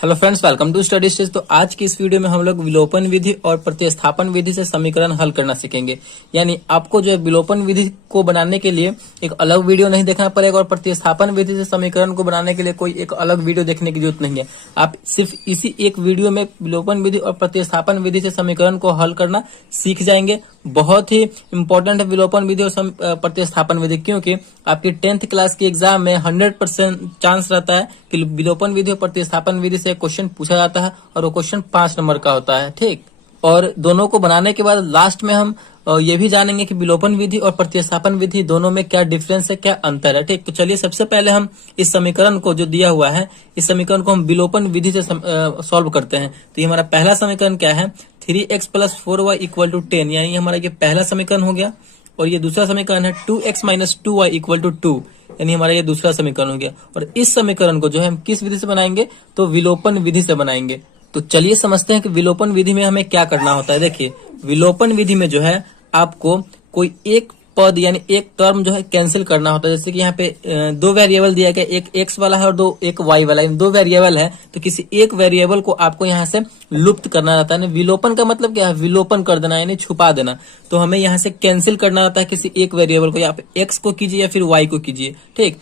Hello friends, welcome to Study Stage. तो आज की इस वीडियो में हम लोग विलोपन विधि और प्रतिस्थापन विधि से समीकरण हल करना सीखेंगे। यानी आपको जो है विलोपन विधि को बनाने के लिए एक अलग वीडियो नहीं देखना पड़ेगा और प्रतिस्थापन विधि से समीकरण को बनाने के लिए कोई एक अलग वीडियो देखने की जरूरत नहीं है। आप सिर्फ इसी एक वीडियो में विलोपन विधि और प्रतिस्थापन विधि से समीकरण को हल करना सीख जाएंगे। बहुत ही इंपॉर्टेंट है विलोपन विधि और प्रतिस्थापन विधि, क्योंकि आपकी 10th क्लास की एग्जाम में 100% चांस रहता है कि विलोपन विधि और प्रतिस्थापन विधि से क्वेश्चन पूछा जाता है और वो क्वेश्चन 5 नंबर का होता है। ठीक, और दोनों को बनाने के बाद लास्ट में हम ये भी जानेंगे कि विलोपन विधि और प्रतिस्थापन विधि दोनों में क्या डिफरेंस है, क्या अंतर है। ठीक, तो चलिए सबसे पहले हम इस समीकरण को जो दिया हुआ है, इस समीकरण को हम विलोपन विधि से सॉल्व करते हैं। तो ये हमारा पहला समीकरण क्या है, 3x + 4y = 10, यानी हमारा ये पहला समीकरण हो गया। और ये दूसरा समीकरण है 2x - 2y = 2, यानी हमारा ये दूसरा समीकरण हो गया। और इस समीकरण को जो है हम किस विधि से बनाएंगे, तो विलोपन विधि से बनाएंगे। तो चलिए समझते हैं कि विलोपन विधि में हमें क्या करना होता है। देखिए, विलोपन विधि में जो है आपको कोई एक पद यानी एक टर्म जो है कैंसिल करना होता है। जैसे कि यहाँ पे दो वेरिएबल दिया गया, एक x वाला है और एक y वाला है, दो वेरिएबल है। तो किसी एक वेरिएबल को आपको यहाँ से लुप्त करना रहता है। विलोपन का मतलब क्या है, विलोपन कर देना यानी छुपा देना। तो हमें यहाँ से कैंसिल करना रहता है किसी एक वेरिएबल को, या आप x को कीजिए या फिर y को कीजिए। ठीक,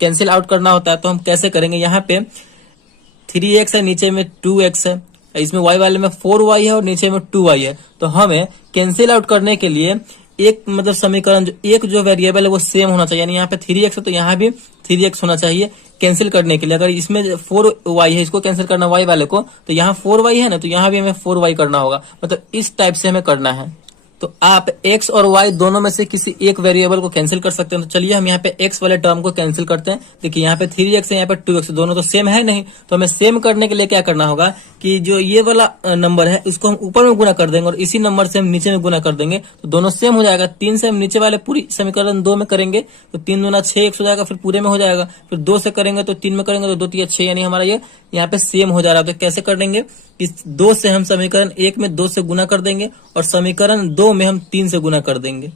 कैंसिल आउट करना होता है। तो हम कैसे करेंगे, यहाँ पे 3x है, नीचे में 2x है, इसमें y वाले में 4y है और नीचे में 2y है। तो हमें कैंसिल आउट करने के लिए एक मतलब समीकरण जो वेरिएबल है वो सेम होना चाहिए। यानी यहाँ पे 3x है तो यहाँ भी 3x होना चाहिए कैंसिल करने के लिए। अगर इसमें 4y है, इसको कैंसिल करना y वाले को, तो यहाँ 4y है ना, तो यहाँ भी हमें 4y करना होगा। मतलब इस टाइप से हमें करना है। तो आप x और y दोनों में से किसी एक वेरिएबल को कैंसिल कर सकते हैं। तो चलिए हम यहाँ पे x वाले टर्म को कैंसिल करते हैं। देखिए यहाँ पे 3x है, यहाँ पे 2x, दोनों तो सेम है नहीं। तो हमें सेम करने के लिए क्या करना होगा कि जो ये वाला नंबर है इसको हम ऊपर में गुना कर देंगे और इसी नंबर से हम नीचे में गुना कर देंगे, तो दोनों सेम हो जाएगा। 3 से हम नीचे वाले पूरी समीकरण 2 में करेंगे तो 3 दूना 6x हो जाएगा, फिर पूरे में हो जाएगा। फिर 2 से करेंगे तो 3 में करेंगे तो 2 3 6, यानी हमारा ये यहाँ पे सेम हो जा रहा है। तो कैसे कर देंगे, इस 2 से हम समीकरण 1 में 2 से गुना कर देंगे और समीकरण 2 में हम 3 से गुना कर देंगे।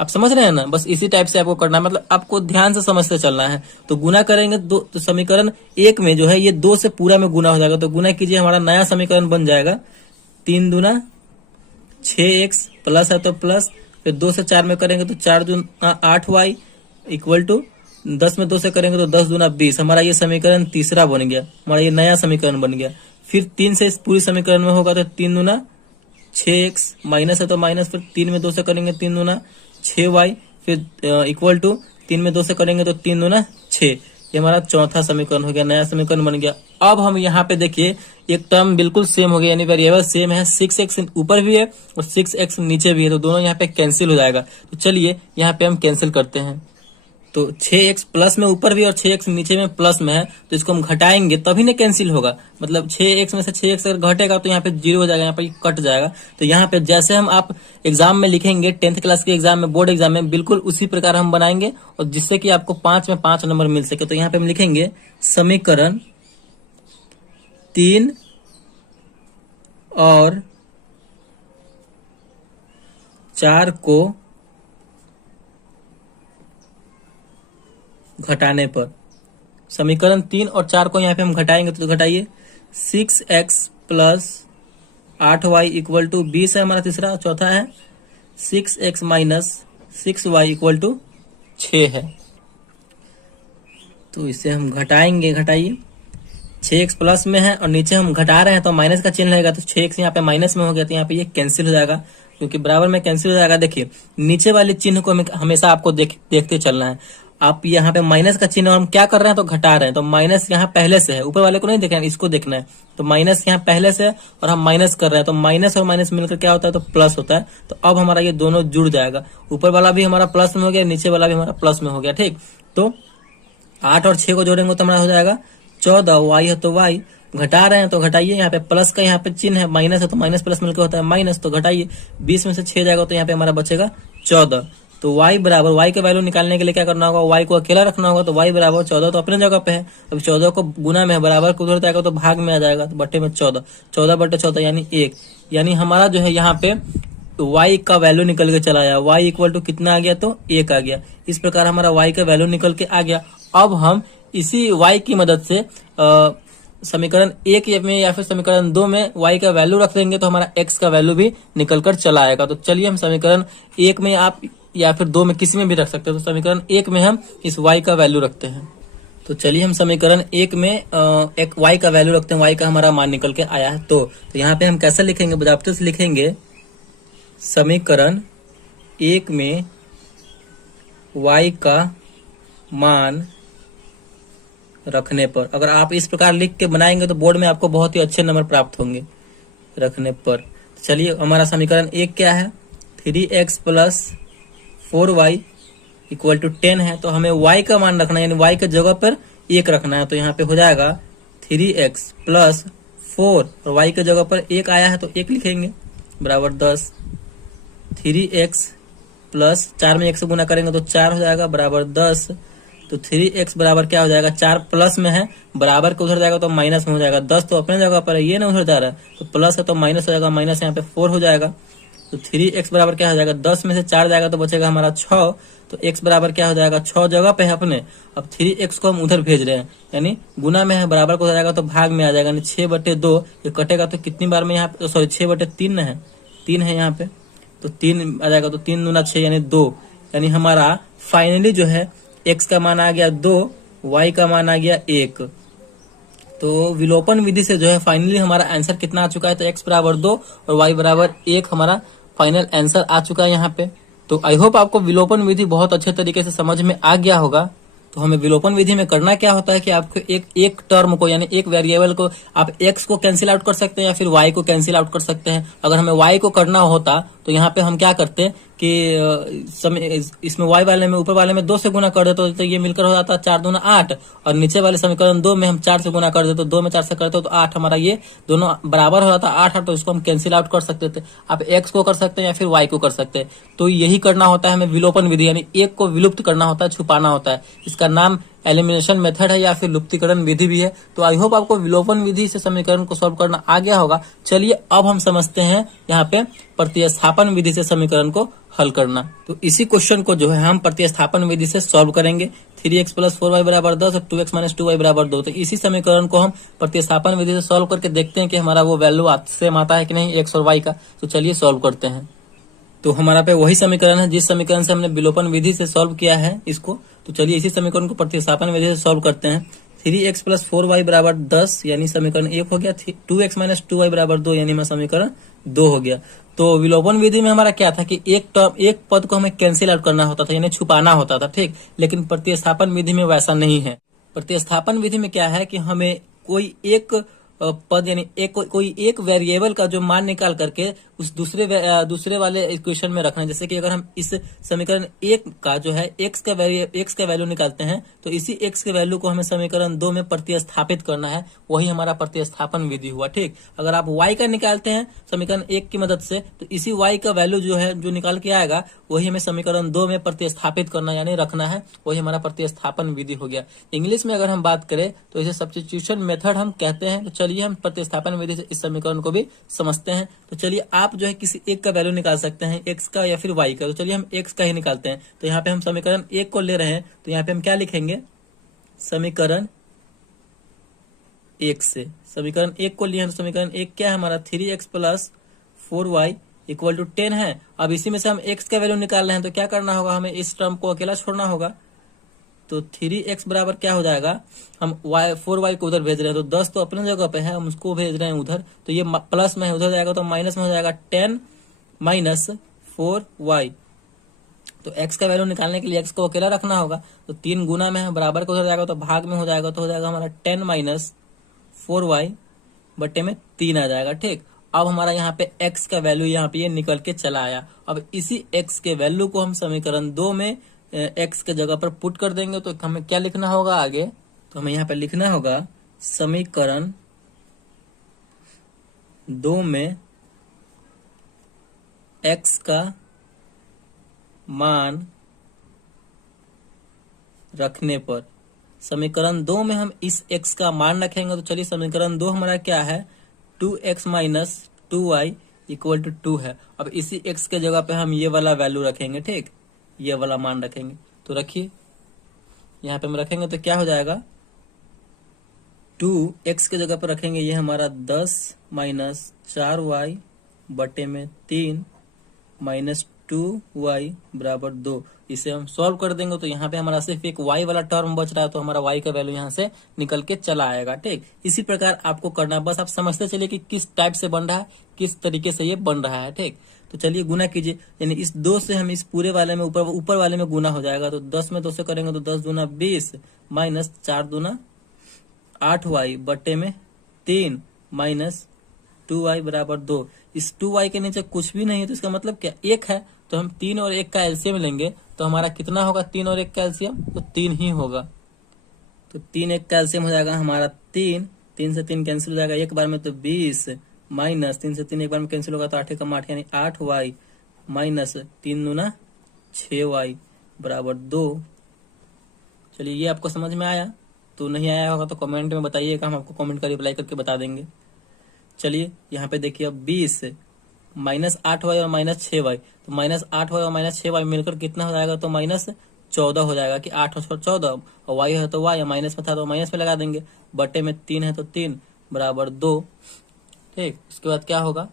आप समझ रहे हैं ना, बस इसी टाइप से आपको करना है। मतलब आपको ध्यान से समझते चलना है। तो गुना करेंगे तो समीकरण 1 में जो है ये 2 से पूरा में गुना हो जाएगा। तो गुना कीजिए, हमारा नया समीकरण बन जाएगा 3 दूना 6x प्लस है तो प्लस, फिर 2 से 4 में करेंगे तो 4 दूना 8y = 10 में 2 से करेंगे तो 10 दूना 20। हमारा ये समीकरण तीसरा बन गया, हमारा ये नया समीकरण बन गया। फिर 3 से इस पूरी समीकरण में होगा तो 3 दूना 6x, माइनस है तो माइनस, फिर 3 में 2 से करेंगे 3 दूना 6y, फिर = 3 में 2 से करेंगे तो 3 दूना 6। ये हमारा चौथा समीकरण हो गया, नया समीकरण बन गया। अब हम यहाँ पे देखिए एक टर्म बिल्कुल सेम हो गया, यानी वेरिएबल सेम है। 6x ऊपर भी है और 6x नीचे भी है, तो दोनों यहाँ पे कैंसिल हो जाएगा। तो चलिए यहाँ पे हम कैंसिल करते हैं। तो 6x प्लस में ऊपर भी और 6x नीचे में प्लस में है, तो इसको हम घटाएंगे तभी ना कैंसिल होगा। मतलब 6x में से 6x अगर घटेगा तो यहाँ पे 0 हो जाएगा, यहाँ पे कट जाएगा। तो यहाँ पे जैसे हम आप एग्जाम में लिखेंगे 10th क्लास के एग्जाम में, बोर्ड एग्जाम में, बिल्कुल उसी प्रकार हम बनाएंगे और जिससे कि आपको 5 में 5 नंबर मिल सके। तो यहाँ पे हम लिखेंगे समीकरण 3 और 4 को घटाने पर, समीकरण 3 और 4 को यहाँ पे हम घटाएंगे तो घटाइए 6x + 8y = 20 है हमारा तीसरा। चौथा है 6x - 6y = 6 है। तो इसे हम घटाएंगे, घटाइए। 6x प्लस में है और नीचे हम घटा रहे हैं तो माइनस का चिन्ह रहेगा, तो 6x यहाँ पे माइनस में हो गया, तो यहाँ पे ये कैंसिल हो जाएगा क्योंकि बराबर में कैंसिल हो जाएगा। देखिए नीचे वाले चिन्ह को हमेशा आपको देखते चलना है। आप यहाँ पे माइनस का चिन्ह हम क्या कर रहे हैं, तो घटा रहे हैं। तो माइनस यहाँ पहले से है, ऊपर वाले को नहीं देखना है, इसको देखना है। तो माइनस यहाँ पहले से है और हम माइनस कर रहे हैं, तो माइनस और माइनस मिलकर क्या होता है, तो प्लस होता है। तो अब हमारा ये दोनों जुड़ जाएगा, ऊपर वाला भी हमारा प्लस में हो गया, नीचे वाला भी हमारा प्लस में हो गया। ठीक, तो 8 और 6 को जोड़ेंगे तो हमारा हो जाएगा 14। y है तो y, घटा रहे हैं तो घटाइए। यहाँ पे प्लस का यहाँ पे चिन्ह है, माइनस है तो माइनस प्लस मिलकर होता है माइनस, तो घटाइए। 20 में से 6 जाएगा तो यहाँ पे हमारा बचेगा 14। तो y बराबर, y के वैल्यू निकालने के लिए क्या करना होगा, y को अकेला रखना होगा। तो y बराबर 14 तो अपने जगह पे है। अब 14 को गुना में है, बराबर को उधर जाएगा तो भाग में आ जाएगा, तो बट्टे में 14, 14/14 यानी 1। यानी हमारा जो है यहाँ पे y का वैल्यू निकल के चला आया, y = कितना आ गया, तो 1 आ गया। इस प्रकार हमारा y का वैल्यू निकल के आ गया। अब हम इसी y की मदद से समीकरण 1 में या फिर समीकरण 2 में y का वैल्यू रख देंगे तो हमारा x का वैल्यू भी निकल कर चला आएगा। तो चलिए हम समीकरण 1 में आप या फिर 2 में किसी में भी रख सकते हैं। तो समीकरण 1 में हम इस y का वैल्यू रखते हैं। तो चलिए हम समीकरण 1 में एक y का वैल्यू रखते हैं। y का हमारा मान निकल के आया है। तो यहाँ पे हम कैसे लिखेंगे, बजाबते से लिखेंगे समीकरण 1 में y का मान रखने पर। अगर आप इस प्रकार लिख के बनाएंगे तो बोर्ड में आपको बहुत ही अच्छे नंबर प्राप्त होंगे रखने पर। चलिए हमारा समीकरण 1 क्या है, 3x plus 4y equal to 10 है। तो हमें y का मान रखना है, यानी y के जगह पर 1 रखना है। तो यहाँ पे हो जाएगा 3x प्लस 4 और y के जगह पर 1 आया है तो 1 लिखेंगे बराबर 10। 3x प्लस 4 में 1 से गुना करेंगे तो 4 हो जाएगा बराबर 10। तो 3x बराबर क्या हो जाएगा, 4 प्लस में है, बराबर के उधर जाएगा तो माइनस में हो जाएगा। 10 तो अपने जगह पर है, ये ना उधर जा रहा है, तो प्लस है तो माइनस हो जाएगा, माइनस यहाँ पे 4 हो जाएगा। तो 3x बराबर क्या हो जाएगा, 10 में से 4 जाएगा तो बचेगा हमारा 6। तो x बराबर क्या हो जाएगा, 6 जगह पे है अपने। अब 3x को हम उधर भेज रहे हैं, यानी गुना में है, बराबर को हो जाएगा तो भाग में आ जाएगा, यानी 6/2। ये कटेगा तो कितनी बार में यहाँ पे, सॉरी 6/3 है, 3 है यहाँ पे, तो 3 आ जाएगा। तो 3 दूना 6 यानी 2, यानी हमारा फाइनली जो है x का मान आ गया 2, y का मान आ गया 1। तो विलोपन विधि से जो है फाइनली हमारा आंसर कितना आ चुका है, तो x बराबर 2 और y बराबर 1 हमारा फाइनल आंसर आ चुका है यहाँ पे। तो आई होप आपको विलोपन विधि बहुत अच्छे तरीके से समझ में आ गया होगा। तो हमें विलोपन विधि में करना क्या होता है कि आपको एक टर्म को, यानी एक वेरिएबल को आप x को कैंसिल आउट कर सकते हैं या फिर y को कैंसिल आउट कर सकते हैं। अगर हमें y को करना होता तो यहाँ पे हम क्या करते कि इसमें y वाले में, ऊपर वाले में 2 से गुना कर देते तो ये मिलकर हो जाता 4 दूना 8, और नीचे वाले समीकरण 2 में हम 4 से गुना कर देते, तो 2 में 4 से करते तो 8, हमारा ये दोनों बराबर हो जाता 8, तो इसको हम कैंसिल आउट कर सकते थे। आप x को कर सकते हैं या फिर y को कर सकते हैं। तो यही करना होता है हमें विलोपन विधि, यानी एक को विलुप्त करना होता है, छुपाना होता है। इसका नाम एलिमिनेशन मेथड है या फिर लुप्तीकरण विधि भी है। तो आई होप आपको विलोपन विधि से समीकरण को सॉल्व करना आ गया होगा। चलिए अब हम समझते हैं यहाँ पे प्रतिस्थापन विधि से समीकरण को हल करना। तो इसी क्वेश्चन को जो है हम प्रतिस्थापन विधि से सॉल्व करेंगे। 3x प्लस 4y बराबर 10 और 2x माइनस 2y बराबर 2। तो इसी समीकरण को हम प्रतिस्थापन विधि से सॉल्व करके देखते हैं कि हमारा वो वैल्यू सेम आता है कि नहीं x और y का। तो चलिए सॉल्व करते हैं। तो हमारा पे वही समीकरण है जिस समीकरण से हमने विलोपन विधि से सॉल्व किया है इसको। तो चलिए इसी समीकरण को प्रतिस्थापन विधि से सॉल्व करते हैं। 3x प्लस 4y बराबर 10 यानी समीकरण 1 हो गया। 2x माइनस 2y बराबर 2 यानी हमारा समीकरण 2 हो गया। तो विलोपन विधि में हमारा क्या था कि एक पद को हमें कैंसिल आउट करना होता था, यानी छुपाना होता था, ठीक। लेकिन प्रतिस्थापन विधि में वैसा नहीं है। प्रतिस्थापन विधि में क्या है कि हमें कोई एक पद, यानी कोई एक वेरिएबल का जो मान निकाल करके उस दूसरे वाले इक्वेशन में रखना है। जैसे कि अगर हम इस समीकरण 1 का जो है x का वैल्यू निकालते हैं तो इसी x के वैल्यू को हमें समीकरण 2 में प्रतिस्थापित करना है, वही हमारा प्रतिस्थापन विधि हुआ, ठीक। अगर आप y का निकालते हैं समीकरण 1 की मदद से तो इसी y का वैल्यू जो है जो निकाल के आएगा वही हमें समीकरण 2 में प्रतिस्थापित करना यानी रखना है, वही हमारा प्रतिस्थापन विधि हो गया। इंग्लिश में अगर हम बात करें तो इसे सब्स्टिट्यूशन मेथड हम कहते हैं। तो चलिए हम प्रतिस्थापन विधि से इस समीकरण को भी समझते हैं। तो चलिए आप जो है किसी एक का वैल्यू निकाल सकते हैं, x का या फिर y का। तो चलिए हम x का ही निकालते हैं। तो यहाँ पे हम समीकरण 1 को ले रहे हैं, तो यहाँ पे हम क्या लिखेंगे, समीकरण 1 से समीकरण 1 को लिए हैं। तो समीकरण 1 क्या है हमारा, 3x plus 4y equal to 10 है। अब इसी में से हम x का वैल्यू निकाल रहे हैं तो क्या करना होगा, हमें इस टर्म को अकेला छोड़ना होगा। तो 3x बराबर क्या हो जाएगा, हम 4y को उधर भेज रहे हैं तो 10 तो अपने जगह पे है, हम उसको भेज रहे हैं उधर, तो ये प्लस में है, उधर जाएगा तो माइनस में हो जाएगा 10 माइनस 4y। तो x का वैल्यू निकालने के लिए x को अकेला रखना होगा, तो 3 गुना में है, बराबर को उधर जाएगा तो भाग में हो जाएगा, तो हो जाएगा हमारा 10 माइनस 4y बटे में 3 आ जाएगा, ठीक। अब हमारा यहाँ पे x का वैल्यू यहाँ पे ये निकल के चला आया। अब इसी x के वैल्यू को हम समीकरण 2 में x के जगह पर पुट कर देंगे। तो हमें क्या लिखना होगा आगे, तो हमें यहाँ पे लिखना होगा समीकरण 2 में x का मान रखने पर। समीकरण 2 में हम इस x का मान रखेंगे। तो चलिए समीकरण 2 हमारा क्या है, 2x minus 2y equal to 2 है। अब इसी x के जगह पे हम ये वाला वैल्यू रखेंगे, ठीक, ये वाला मान रखेंगे। तो रखिए यहाँ पे हम रखेंगे तो क्या हो जाएगा, 2x के जगह पर रखेंगे ये हमारा 10 माइनस 4y बटे में 3 माइनस 2y बराबर 2। इसे हम सॉल्व कर देंगे तो यहाँ पे हमारा सिर्फ एक y वाला टर्म बच रहा है, तो हमारा y का वैल्यू यहाँ से निकल के चला आएगा। ठीक, इसी प्रकार आपको करना है, बस आप समझते चलिए कि किस टाइप से बन रहा है, किस तरीके से ये बन रहा है। ठीक, तो चलिए गुना कीजिए, यानी इस 2 से हम इस पूरे वाले में ऊपर वाले में गुना हो जाएगा, तो 10 में 2 से करेंगे तो 10 दूना 20 माइनस 4 दूना 8y बटे में 3 माइनस 2y बराबर 2। इस 2y के नीचे कुछ भी नहीं है, तो इसका मतलब क्या 1 है, तो हम 3 और 1 का एलसीएम लेंगे तो हमारा कितना होगा, 3 और 1 का एलसीएम तो 3 ही होगा। तो 3 1 का एलसीएम हो जाएगा हमारा 3, 3 से 3 कैंसिल हो जाएगा एक बार में, तो 20 माइनस 3 से 3 एक बार में कैंसिल होगा तो 8 कम 8 यानी 8y माइनस 3 दूना 6y बराबर 2। चलिए ये आपको समझ में आया, तो नहीं आया होगा तो कमेंट में बताइएगा, हम आपको कमेंट का रिप्लाई करके बता देंगे। चलिए यहाँ पे देखिए अब 20 माइनस 8y और माइनस 6y, तो माइनस 8y और माइनस 6y मिलकर कितना हो जाएगा, तो माइनस 14 हो जाएगा कि 8 और 14, और y है तो y, माइनस में था तो माइनस में लगा देंगे, बटे में 3 है तो 3 बराबर 2। ठीक, उसके बाद क्या होगा,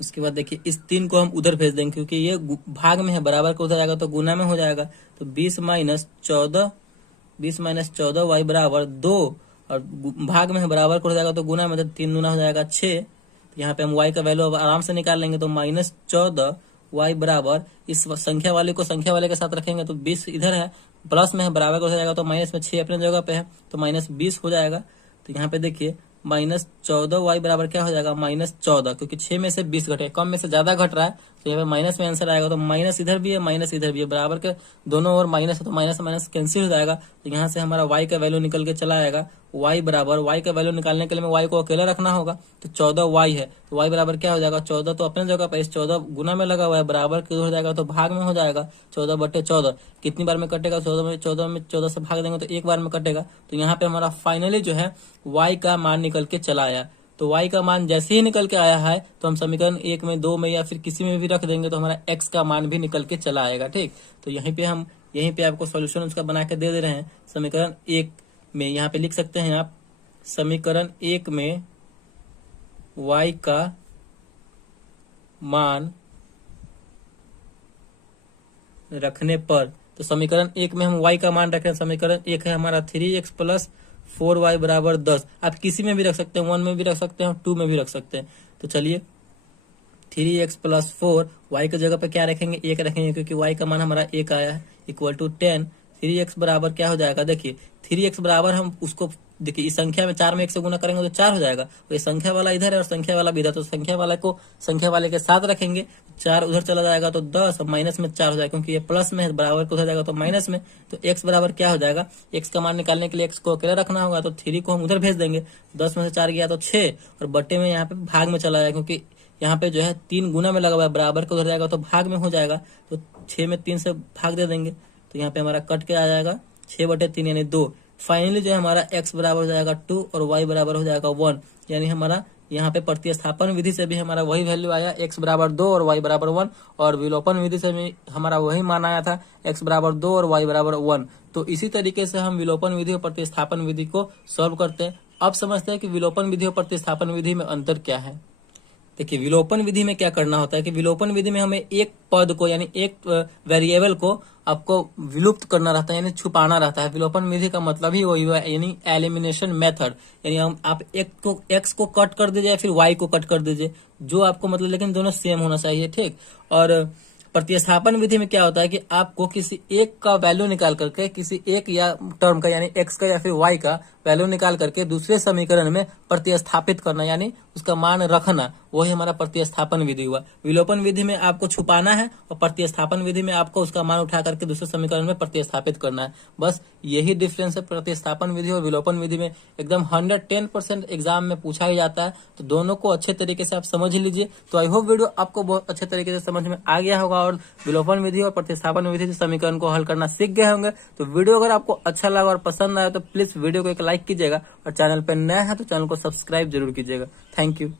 उसके बाद देखिए इस 3 को हम उधर भेज देंगे क्योंकि ये भाग में है, बराबर को उधर जाएगा तो गुना में हो जाएगा, तो 20 माइनस 14 y बराबर 2, और भाग में है बराबर को हो जाएगा तो गुना में, तो 3 गुना हो जाएगा 6। तो यहाँ पे हम y का वैल्यू अब आराम से निकाल लेंगे, तो माइनस 14 y बराबर इस संख्या वाले को संख्या वाले के साथ रखेंगे तो 20 इधर है, प्लस में है बराबर को हो जाएगा, तो माइनस में 6 अपने जगह पे है तो माइनस 20 हो जाएगा। तो यहाँ पे देखिए माइनस 14y बराबर क्या हो जाएगा, माइनस 14, क्योंकि 6 में से 20 घटे, कम में से ज्यादा घट रहा है तो यहाँ पे माइनस में आंसर आएगा। तो माइनस इधर भी है माइनस इधर भी है, बराबर के दोनों ओर माइनस है तो माइनस माइनस कैंसिल हो जाएगा। तो यहाँ से हमारा y का वैल्यू निकल के चला आएगा, y बराबर, y का वैल्यू निकालने के लिए मैं y को अकेला रखना होगा, तो 14y है तो y बराबर क्या हो जाएगा, 14 तो अपने जगह पर, इस 14 गुना में लगा हुआ है, बराबर के हो जाएगा तो भाग में हो जाएगा, 14 बटे 14 कितनी बार में कटेगा, 14 से भाग देंगे तो एक बार में कटेगा। तो यहाँ पे हमारा फाइनली जो है y का मान निकल के चला आया। तो y का मान जैसे ही निकल के आया है तो हम समीकरण 1 में 2 में या फिर किसी में भी रख देंगे तो हमारा x का मान भी निकल के चला आएगा। ठीक, तो यहीं पे आपको सॉल्यूशन उसका बना के दे रहे हैं। समीकरण 1 में यहाँ पे लिख सकते हैं आप, समीकरण 1 में y का मान रखने पर, तो समीकरण 1 में हम y का मान रखें, समीकरण 1 है हमारा 3x प्लस 4y बराबर 10। आप किसी में भी रख सकते हैं, 1 में भी रख सकते हैं, 2 में भी रख सकते हैं। तो चलिए 3x प्लस 4, y की जगह पे क्या रखेंगे, 1 रखेंगे क्योंकि y का मान हमारा 1 आया है, इक्वल टू 10। 3x बराबर क्या हो जाएगा, देखिए 3x बराबर हम उसको देखिए इस संख्या में 4 में 1 से गुना करेंगे तो 4 हो जाएगा, तो ये संख्या वाला इधर है और संख्या वाला भी इधर, तो संख्या वाला को संख्या वाले के साथ रखेंगे, 4 उधर चला जाएगा तो 10, और माइनस में 4 हो जाएगा क्योंकि ये प्लस में है, बराबर को उधर जाएगा तो माइनस में। तो x बराबर क्या हो जाएगा, x का मान निकालने के लिए x को अकेला रखना होगा, तो 3 को हम उधर भेज देंगे, 10 में से 4 गया तो 6, और बट्टे में यहाँ पे भाग में चला जाएगा क्योंकि यहाँ पे जो है 3 गुना में लगा हुआ है, बराबर को उधर जाएगा तो भाग में हो जाएगा, तो 6 में 3 से भाग दे देंगे, तो यहाँ पे हमारा कट के आ जाएगा 6 बटे 3 यानी 2। फाइनली जो है हमारा x बराबर हो जाएगा 2 और y बराबर हो जाएगा 1, यानी हमारा यहाँ पे प्रतिस्थापन विधि से भी हमारा वही वैल्यू आया, x बराबर 2 और y बराबर 1, और विलोपन विधि से भी हमारा वही मान आया था, x बराबर 2 और y बराबर 1। तो इसी तरीके से हम विलोपन विधि और प्रतिस्थापन विधि को सॉल्व करते हैं। अब समझते हैं कि विलोपन विधि और प्रतिस्थापन विधि में अंतर क्या है। देखिए विलोपन विधि में क्या करना होता है कि विलोपन विधि में हमें एक पद को यानी एक वेरिएबल को आपको विलुप्त करना रहता है, यानी छुपाना रहता है। विलोपन विधि का मतलब ही वही है, यानी एलिमिनेशन मेथड, यानी हम आप एक्स को कट कर दीजिए या फिर वाई को कट कर दीजिए, जो आपको मतलब, लेकिन दोनों सेम होना चाहिए। ठीक, और प्रतिस्थापन विधि में क्या होता है कि आपको किसी एक का वैल्यू निकाल करके, किसी एक या टर्म का यानी एक्स का या फिर वाई का वैल्यू निकाल करके दूसरे समीकरण में प्रतिस्थापित करना, यानी उसका मान रखना, वही हमारा प्रतिस्थापन विधि हुआ। विलोपन विधि में आपको छुपाना है और प्रतिस्थापन विधि में आपको उसका मान उठा करके दूसरे समीकरण में प्रतिस्थापित करना है। बस यही डिफरेंस है प्रतिस्थापन विधि और विलोपन विधि में। एकदम 110% एग्जाम में पूछा ही जाता है, तो दोनों को अच्छे तरीके से आप समझ लीजिए। तो आई होप वीडियो आपको बहुत अच्छे तरीके से समझ में आ गया होगा और विलोपन विधि और प्रतिस्थापन विधि से समीकरण को हल करना सीख गए होंगे। तो वीडियो अगर आपको अच्छा लगा और पसंद आया तो प्लीज वीडियो को एक लाइक कीजिएगा, और चैनल पर नया है तो चैनल को सब्सक्राइब जरूर कीजिएगा। Thank you.